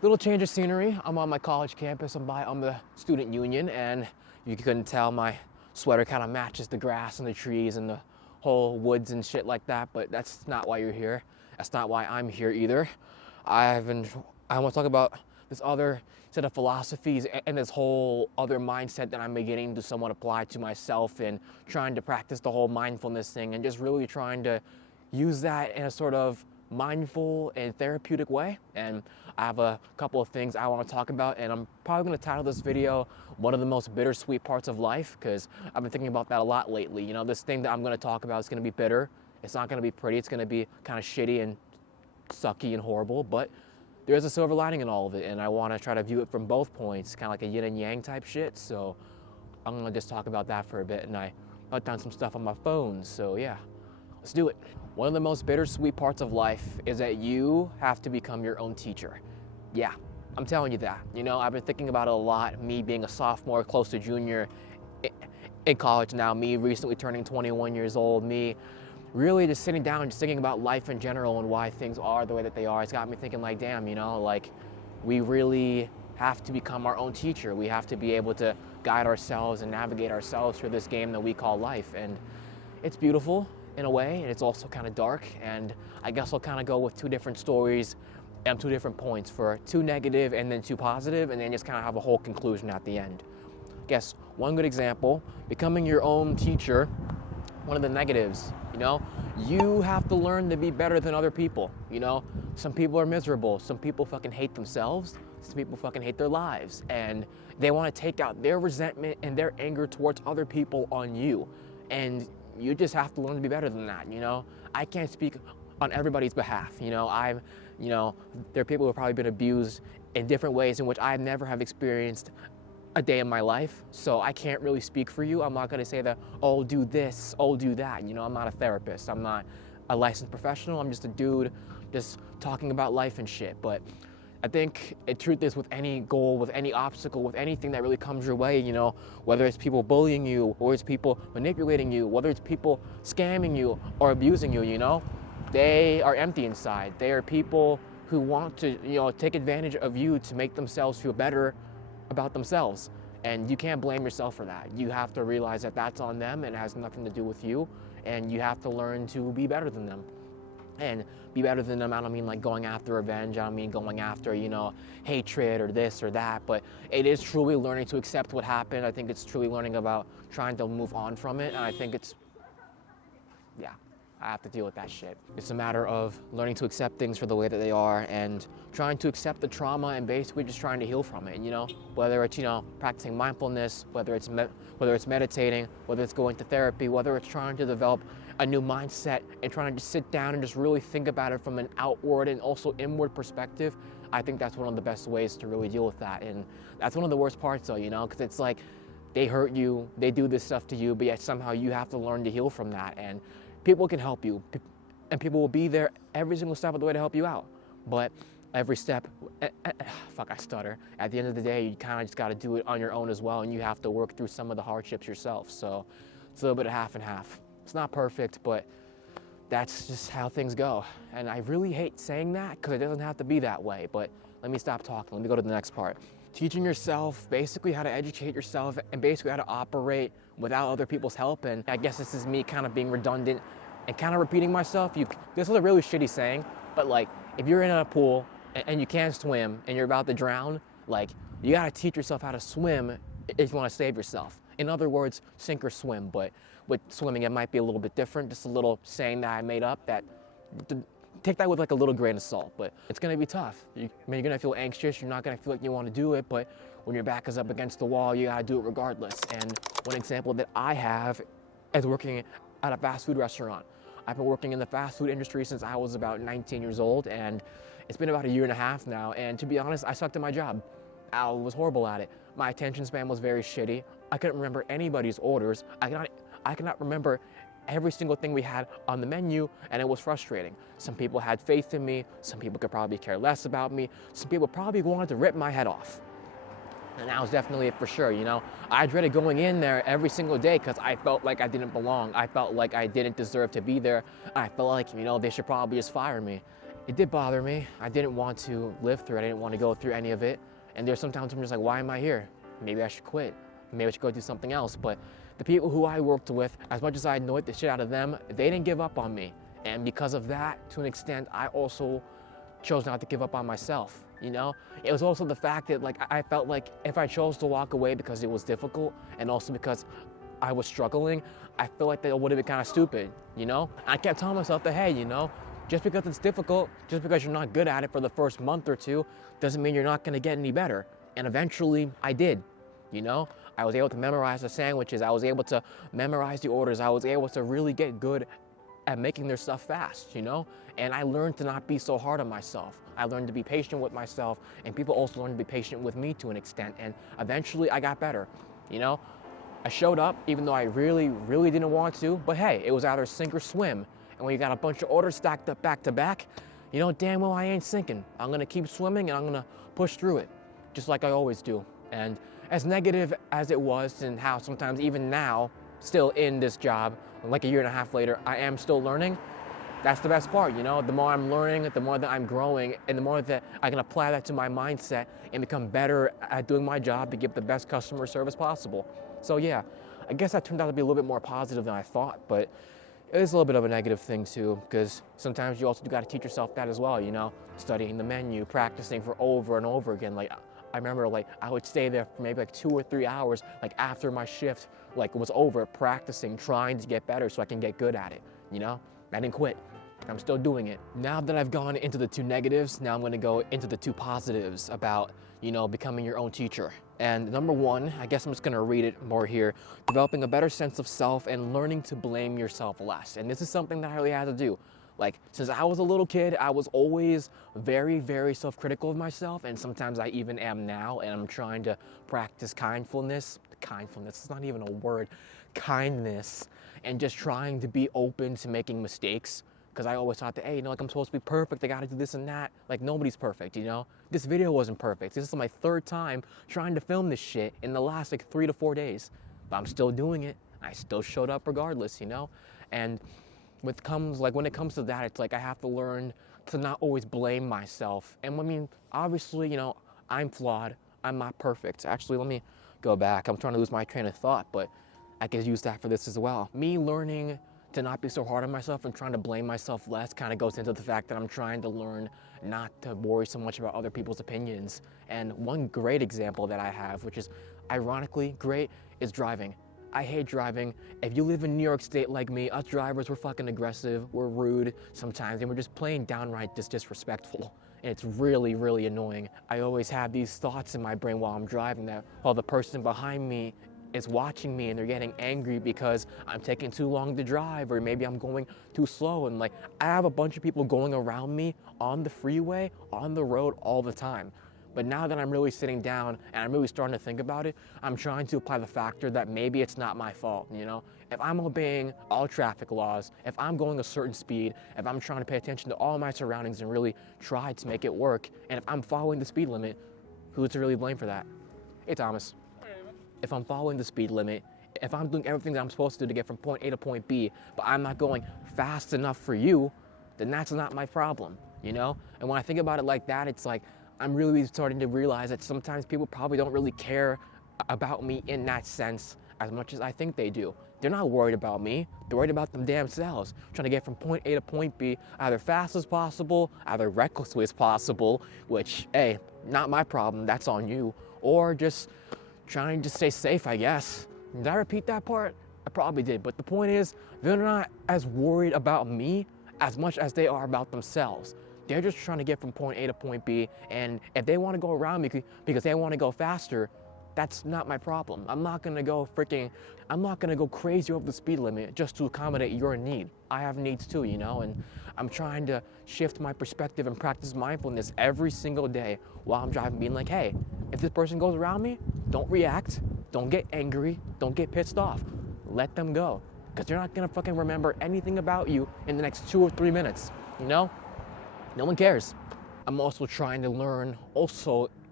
Little change of scenery. I'm on my college campus. I'm on the student union, and you couldn't tell my sweater kind of matches the grass and the trees and the whole woods and shit like that, but that's not why you're here. That's not why I'm here either. I want to talk about this other set of philosophies and this whole other mindset that I'm beginning to somewhat apply to myself, and trying to practice the whole mindfulness thing and just really trying to use that in a sort of mindful and therapeutic way. And I have a couple of things I want to talk about, and I'm probably going to title this video one of the most bittersweet parts of life, because I've been thinking about that a lot lately. You know, this thing that I'm going to talk about is going to be bitter. It's not going to be pretty. It's going to be kind of shitty and sucky and horrible, but there's a silver lining in all of it, and I want to try to view it from both points, kind of like a yin and yang type shit. So I'm going to just talk about that for a bit, and I wrote down some stuff on my phone, so yeah, let's do it. One of the most bittersweet parts of life is that you have to become your own teacher. Yeah, I'm telling you that. You know, I've been thinking about it a lot, me being a sophomore, close to junior in college now, me recently turning 21 years old, me really just sitting down and just thinking about life in general and why things are the way that they are. It's got me thinking like, damn, you know, like we really have to become our own teacher. We have to be able to guide ourselves and navigate ourselves through this game that we call life. And it's beautiful in a way, and it's also kind of dark, and I guess I'll kind of go with two different stories and two different points, for two negative and then two positive, and then just kind of have a whole conclusion at the end. I guess one good example, becoming your own teacher, one of the negatives, you know, you have to learn to be better than other people. You know, some people are miserable, some people fucking hate themselves, some people fucking hate their lives, and they want to take out their resentment and their anger towards other people on you, and you just have to learn to be better than that. You know, I can't speak on everybody's behalf. You know, there are people who have probably been abused in different ways in which I never have experienced a day in my life. So I can't really speak for you. I'm not going to say that, oh, do this, oh, do that. You know, I'm not a therapist. I'm not a licensed professional. I'm just a dude just talking about life and shit. But I think the truth is, with any goal, with any obstacle, with anything that really comes your way, you know, whether it's people bullying you, or it's people manipulating you, whether it's people scamming you or abusing you, you know, they are empty inside. They are people who want to, you know, take advantage of you to make themselves feel better about themselves. And you can't blame yourself for that. You have to realize that that's on them and it has nothing to do with you. And you have to learn to be better than them. And be better than them, I don't mean like going after revenge, I don't mean going after, you know, hatred or this or that, but it is truly learning to accept what happened. I think it's truly learning about trying to move on from it, and I think it's, yeah, I have to deal with that shit. It's a matter of learning to accept things for the way that they are, and trying to accept the trauma, and basically just trying to heal from it, you know? Whether it's, you know, practicing mindfulness, whether it's meditating, whether it's going to therapy, whether it's trying to develop a new mindset and trying to just sit down and just really think about it from an outward and also inward perspective. I think that's one of the best ways to really deal with that. And that's one of the worst parts though, you know, because it's like they hurt you, they do this stuff to you, but yet somehow you have to learn to heal from that. And people can help you, and people will be there every single step of the way to help you out. But every step, fuck, I stutter. At the end of the day, you kind of just got to do it on your own as well, and you have to work through some of the hardships yourself. So it's a little bit of half and half. It's not perfect, but that's just how things go. And I really hate saying that because it doesn't have to be that way, but let me stop talking. Let me go to the next part. Teaching yourself basically how to educate yourself and basically how to operate without other people's help. And I guess this is me kind of being redundant and kind of repeating myself. This is a really shitty saying, but like if you're in a pool and you can't swim and you're about to drown, like you got to teach yourself how to swim if you want to save yourself. In other words, sink or swim, but with swimming it might be a little bit different, just a little saying that I made up that, take that with like a little grain of salt, but it's gonna be tough. You're gonna feel anxious, you're not gonna feel like you wanna do it, but when your back is up against the wall, you gotta do it regardless. And one example that I have is working at a fast food restaurant. I've been working in the fast food industry since I was about 19 years old, and it's been about a year and a half now, and to be honest, I sucked at my job. I was horrible at it. My attention span was very shitty. I couldn't remember anybody's orders. I cannot remember every single thing we had on the menu, and it was frustrating. Some people had faith in me, some people could probably care less about me, some people probably wanted to rip my head off. And that was definitely it for sure, you know? I dreaded going in there every single day because I felt like I didn't belong. I felt like I didn't deserve to be there. I felt like, you know, they should probably just fire me. it did bother me. I didn't want to live through it. I didn't want to go through any of it. And there's sometimes I'm just like, why am I here? Maybe I should quit. Maybe I should go do something else. But the people who I worked with, as much as I annoyed the shit out of them, they didn't give up on me. And because of that, to an extent, I also chose not to give up on myself, you know? It was also the fact that, like, I felt like if I chose to walk away because it was difficult and also because I was struggling, I feel like that would have been kind of stupid, you know? I kept telling myself that, hey, you know, just because it's difficult, just because you're not good at it for the first month or two, doesn't mean you're not gonna get any better. And eventually, I did, you know? I was able to memorize the sandwiches, I was able to memorize the orders, I was able to really get good at making their stuff fast, you know? And I learned to not be so hard on myself. I learned to be patient with myself, and people also learned to be patient with me to an extent, and eventually I got better, you know? I showed up even though I really, really didn't want to, but hey, it was either sink or swim. And when you got a bunch of orders stacked up back to back, you know damn well I ain't sinking. I'm gonna keep swimming and I'm gonna push through it, just like I always do. And as negative as it was, and how sometimes even now, still in this job, like a year and a half later, I am still learning, that's the best part, you know? The more I'm learning, the more that I'm growing, and the more that I can apply that to my mindset and become better at doing my job to give the best customer service possible. So yeah, I guess that turned out to be a little bit more positive than I thought, but it is a little bit of a negative thing too, because sometimes you also got to teach yourself that as well, you know? Studying the menu, practicing for over and over again. Like, I remember, like, I would stay there for maybe like 2 or 3 hours, like after my shift, like, was over, practicing, trying to get better so I can get good at it, you know? I didn't quit. I'm still doing it. Now that I've gone into the 2 negatives, now I'm gonna go into the 2 positives about, you know, becoming your own teacher. And number 1, I guess I'm just gonna read it more here, developing a better sense of self and learning to blame yourself less. And this is something that I really had to do. Like, since I was a little kid, I was always very, very self-critical of myself, and sometimes I even am now, and I'm trying to practice kindness is not even a word, kindness, and just trying to be open to making mistakes. Because I always thought that, hey, you know, like, I'm supposed to be perfect, I gotta do this and that. Like, nobody's perfect, you know? This video wasn't perfect. This is my 3rd time trying to film this shit in the last, like, 3 to 4 days. But I'm still doing it. I still showed up regardless, you know? And when it comes to that, it's like I have to learn to not always blame myself. And I mean, obviously, you know, I'm flawed. I'm not perfect. Actually, let me go back. I'm trying to lose my train of thought, but I can use that for this as well. Me learning to not be so hard on myself and trying to blame myself less kind of goes into the fact that I'm trying to learn not to worry so much about other people's opinions. And one great example that I have, which is ironically great, is driving. I hate driving. If you live in New York State like me, us drivers, we're fucking aggressive, we're rude sometimes, and we're just plain downright disrespectful. And it's really, really annoying. I always have these thoughts in my brain while I'm driving that while the person behind me is watching me and they're getting angry because I'm taking too long to drive, or maybe I'm going too slow. And like, I have a bunch of people going around me on the freeway, on the road all the time. But now that I'm really sitting down and I'm really starting to think about it, I'm trying to apply the factor that maybe it's not my fault, you know? If I'm obeying all traffic laws, if I'm going a certain speed, if I'm trying to pay attention to all my surroundings and really try to make it work, and if I'm following the speed limit, who's to really blame for that? Hey, Thomas. If I'm following the speed limit, if I'm doing everything that I'm supposed to do to get from point A to point B, but I'm not going fast enough for you, then that's not my problem, you know? And when I think about it like that, it's like, I'm really starting to realize that sometimes people probably don't really care about me in that sense as much as I think they do. They're not worried about me, they're worried about them damn selves, trying to get from point A to point B either fast as possible, either recklessly as possible, which, hey, not my problem, that's on you, or just trying to stay safe, I guess. Did I repeat that part? I probably did, but the point is, they're not as worried about me as much as they are about themselves. They're just trying to get from point A to point B, and if they want to go around me because they want to go faster, that's not my problem. I'm not gonna go crazy over the speed limit just to accommodate your need. I have needs too, you know, and I'm trying to shift my perspective and practice mindfulness every single day while I'm driving, being like, hey, if this person goes around me, don't react, don't get angry, don't get pissed off. Let them go, because they're not gonna fucking remember anything about you in the next 2 or 3 minutes, you know? No one cares. I'm also trying to learn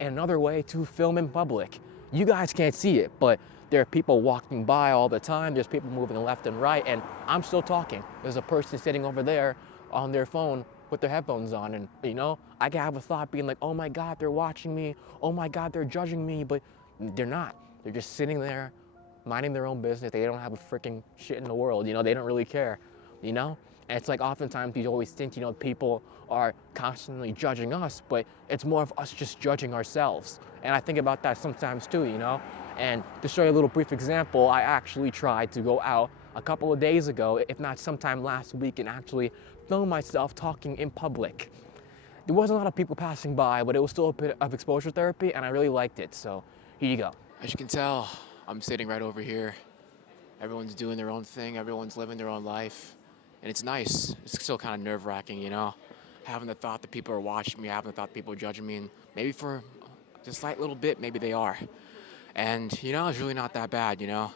another way to film in public. You guys can't see it, but there are people walking by all the time. There's people moving left and right, and I'm still talking. There's a person sitting over there on their phone put their headphones on, and you know, I can have a thought being like, oh my God, they're watching me. Oh my God, they're judging me, but they're not. They're just sitting there, minding their own business. They don't have a freaking shit in the world. You know, they don't really care. You know, and it's like oftentimes you always think, you know, people are constantly judging us, but it's more of us just judging ourselves. And I think about that sometimes too, you know. And to show you a little brief example, I actually tried to go out a couple of days ago, if not sometime last week, and actually film myself talking in public. There wasn't a lot of people passing by, but it was still a bit of exposure therapy, and I really liked it. So here you go. As you can tell, I'm sitting right over here. Everyone's doing their own thing. Everyone's living their own life. And it's nice. It's still kind of nerve-wracking, you know? Having the thought that people are watching me, having the thought that people are judging me, and maybe for just a slight little bit, maybe they are. And, you know, it's really not that bad, you know?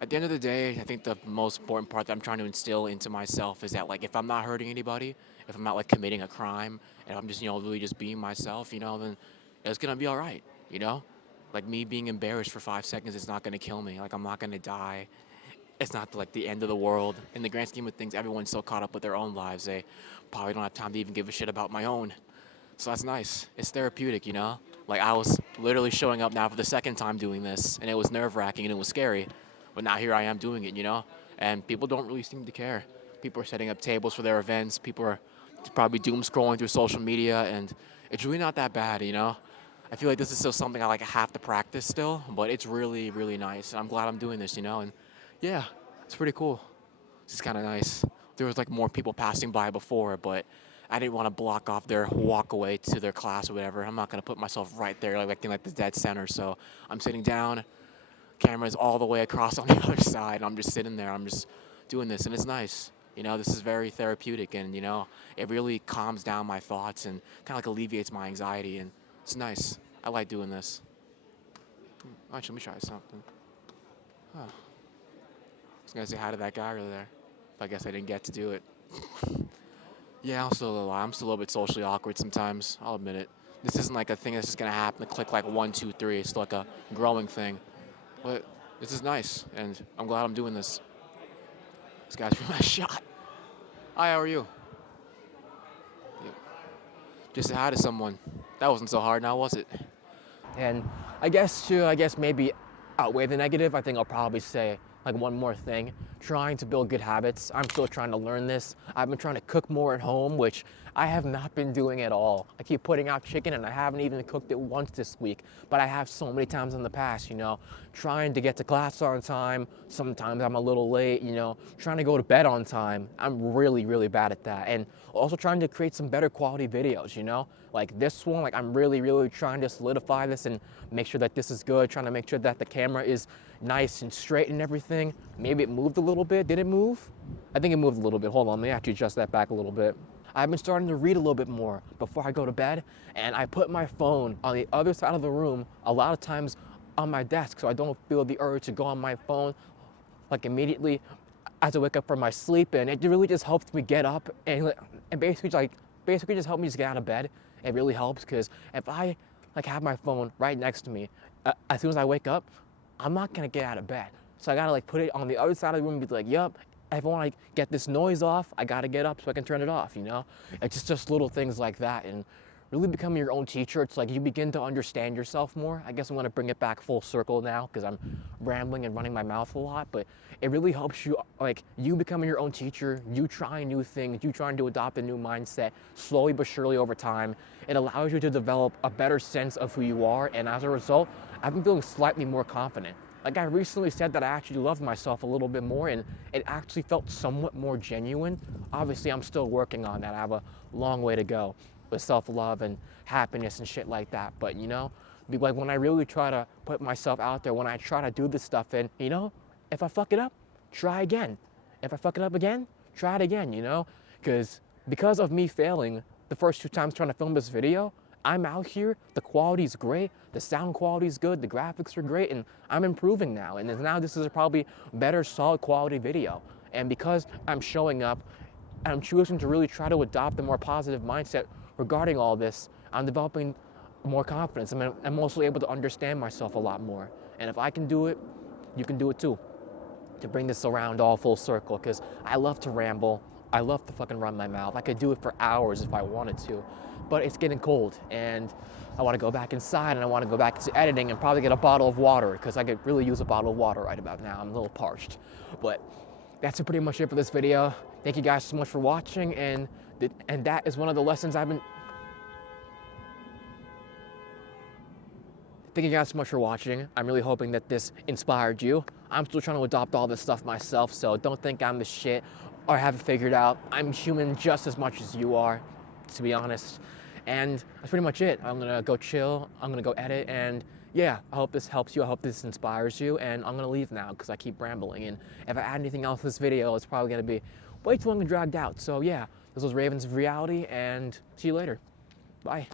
At the end of the day, I think the most important part that I'm trying to instill into myself is that, like, if I'm not hurting anybody, if I'm not, like, committing a crime, and I'm just, you know, really just being myself, you know, then it's going to be all right, you know? Like, me being embarrassed for 5 seconds is not going to kill me. Like, I'm not going to die. It's not like the end of the world. In the grand scheme of things, everyone's so caught up with their own lives, they probably don't have time to even give a shit about my own. So that's nice. It's therapeutic, you know? Like, I was literally showing up now for the second time doing this, and it was nerve-wracking and it was scary. But now here I am doing it, you know? And people don't really seem to care. People are setting up tables for their events. People are probably doom scrolling through social media, and it's really not that bad, you know? I feel like this is still something I like have to practice still, but it's really, really nice. And I'm glad I'm doing this, you know? And yeah, it's pretty cool. It's kind of nice. There was like more people passing by before, but I didn't want to block off their walkway to their class or whatever. I'm not going to put myself right there like acting like the dead center. So I'm sitting down, camera's all the way across on the other side, and I'm just sitting there. I'm just doing this, and it's nice. You know, this is very therapeutic, and, you know, it really calms down my thoughts and kind of like alleviates my anxiety, and it's nice. I like doing this. Actually, let me try something. Huh. I was going to say hi to that guy over there, but I guess I didn't get to do it. Yeah, I'm still a little bit socially awkward sometimes. I'll admit it. This isn't like a thing that's just going to happen to click like 1, 2, 3. It's like a growing thing. But this is nice, and I'm glad I'm doing this. This guy's really nice shot. Hi, how are you? Yeah. Just say hi to someone. That wasn't so hard now, was it? And I guess maybe outweigh the negative, I think I'll probably say like one more thing. Trying to build good habits. I'm still trying to learn this. I've been trying to cook more at home, which I have not been doing at all. I keep putting out chicken and I haven't even cooked it once this week, but I have so many times in the past, you know, trying to get to class on time. Sometimes I'm a little late, you know, trying to go to bed on time. I'm really, really bad at that. And also trying to create some better quality videos, you know, like this one, like I'm really, really trying to solidify this and make sure that this is good, trying to make sure that the camera is nice and straight and everything. Maybe it moved a little bit. Did it move? I think it moved a little bit. Hold on, let me actually adjust that back a little bit. I've been starting to read a little bit more before I go to bed, and I put my phone on the other side of the room a lot of times on my desk so I don't feel the urge to go on my phone like immediately as I wake up from my sleep, and it really just helps me get up and basically just help me just get out of bed. It really helps because if I like have my phone right next to me, as soon as I wake up, I'm not gonna get out of bed. So I gotta like put it on the other side of the room and be like, yup, if I wanna like get this noise off, I gotta get up so I can turn it off, you know? It's just little things like that, and really becoming your own teacher, it's like you begin to understand yourself more. I guess I'm gonna bring it back full circle now because I'm rambling and running my mouth a lot, but it really helps you, like you becoming your own teacher, you trying new things, you trying to adopt a new mindset slowly but surely over time. It allows you to develop a better sense of who you are, and as a result, I've been feeling slightly more confident. Like I recently said that I actually loved myself a little bit more, and it actually felt somewhat more genuine. Obviously, I'm still working on that. I have a long way to go with self-love and happiness and shit like that. But you know, like when I really try to put myself out there, when I try to do this stuff, and you know, if I fuck it up, try again. If I fuck it up again, try it again, you know? Because of me failing the first 2 times trying to film this video, I'm out here, the quality's great, the sound quality's good, the graphics are great, and I'm improving now. And now this is a probably better, solid quality video. And because I'm showing up, and I'm choosing to really try to adopt a more positive mindset regarding all this, I'm developing more confidence. I'm also able to understand myself a lot more. And if I can do it, you can do it too. To bring this around all full circle, because I love to ramble. I love to fucking run my mouth. I could do it for hours if I wanted to, but it's getting cold and I want to go back inside and I want to go back to editing and probably get a bottle of water because I could really use a bottle of water right about now. I'm a little parched, but that's pretty much it for this video. Thank you guys so much for watching, and that is one of the lessons I've been. Thank you guys so much for watching. I'm really hoping that this inspired you. I'm still trying to adopt all this stuff myself, so don't think I'm the shit or have it figured out. I'm human just as much as you are, to be honest. And that's pretty much it. I'm gonna go chill, I'm gonna go edit, and yeah, I hope this helps you, I hope this inspires you, and I'm gonna leave now because I keep rambling, and if I add anything else to this video, it's probably gonna be way too long and dragged out. So yeah, this was Ravens of Reality, and see you later. Bye.